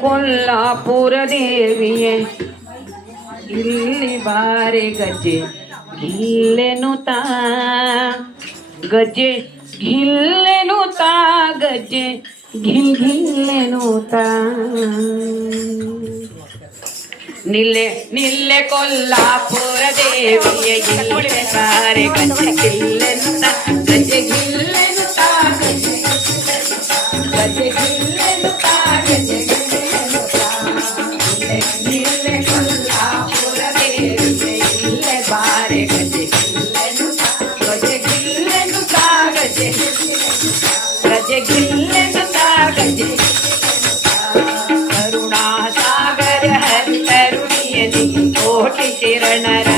ಕೊಲ್ಲಾಪುರ ದೇವಿಯೇ ಇಲ್ಲಿ ಬಾರೆ ಗಜ್ಜೆ ಗಿಲ್ಲೆನು ತಾ ಗಜ್ಜೆ ಗಿಲ್ಲೆನು ತಾ ಗಜ್ಜೆ ಗಿಲ್ಲೆನು ತಾ ನಿಲ್ಲೆ ನಿಲ್ಲೆ ಕೊಲ್ಲಾಪುರ ದೇವಿಯೇ ಇಲ್ಲಿ ಬಾರೆ ಗಜ್ಜೆ ಗಿಲ್ಲೆನು ತಾ ಗಜ್ಜೆ ಗಿಲ್ಲೆನು ತಾ ಗಜ್ಜೆ ಗಿಲ್ಲೆನು ತಾ ಗಜ್ಜೆ ಗಿಲ್ಲೆನು ತಾ ನಿಲ್ಲೆ ಕೊಲ್ಲಾಪುರ ದೇವಿಯೇ ಇಲ್ಲಿ ಬಾರೆ ಗಜ್ಜೆ ಗಿಲ್ಲೆನು ತಾ ಗಜ್ಜೆ ಗಿಲ್ಲೆನು ತಾ ಗಜ್ಜೆ ಗಿಲ್ಲೆನು ತಾ ಗಜ್ಜೆ ಕರುಣಾ ಸಾಗರ ಹರಿ ತರುಣಿಯಲಿ ಕೋಟಿ ಶರಣರ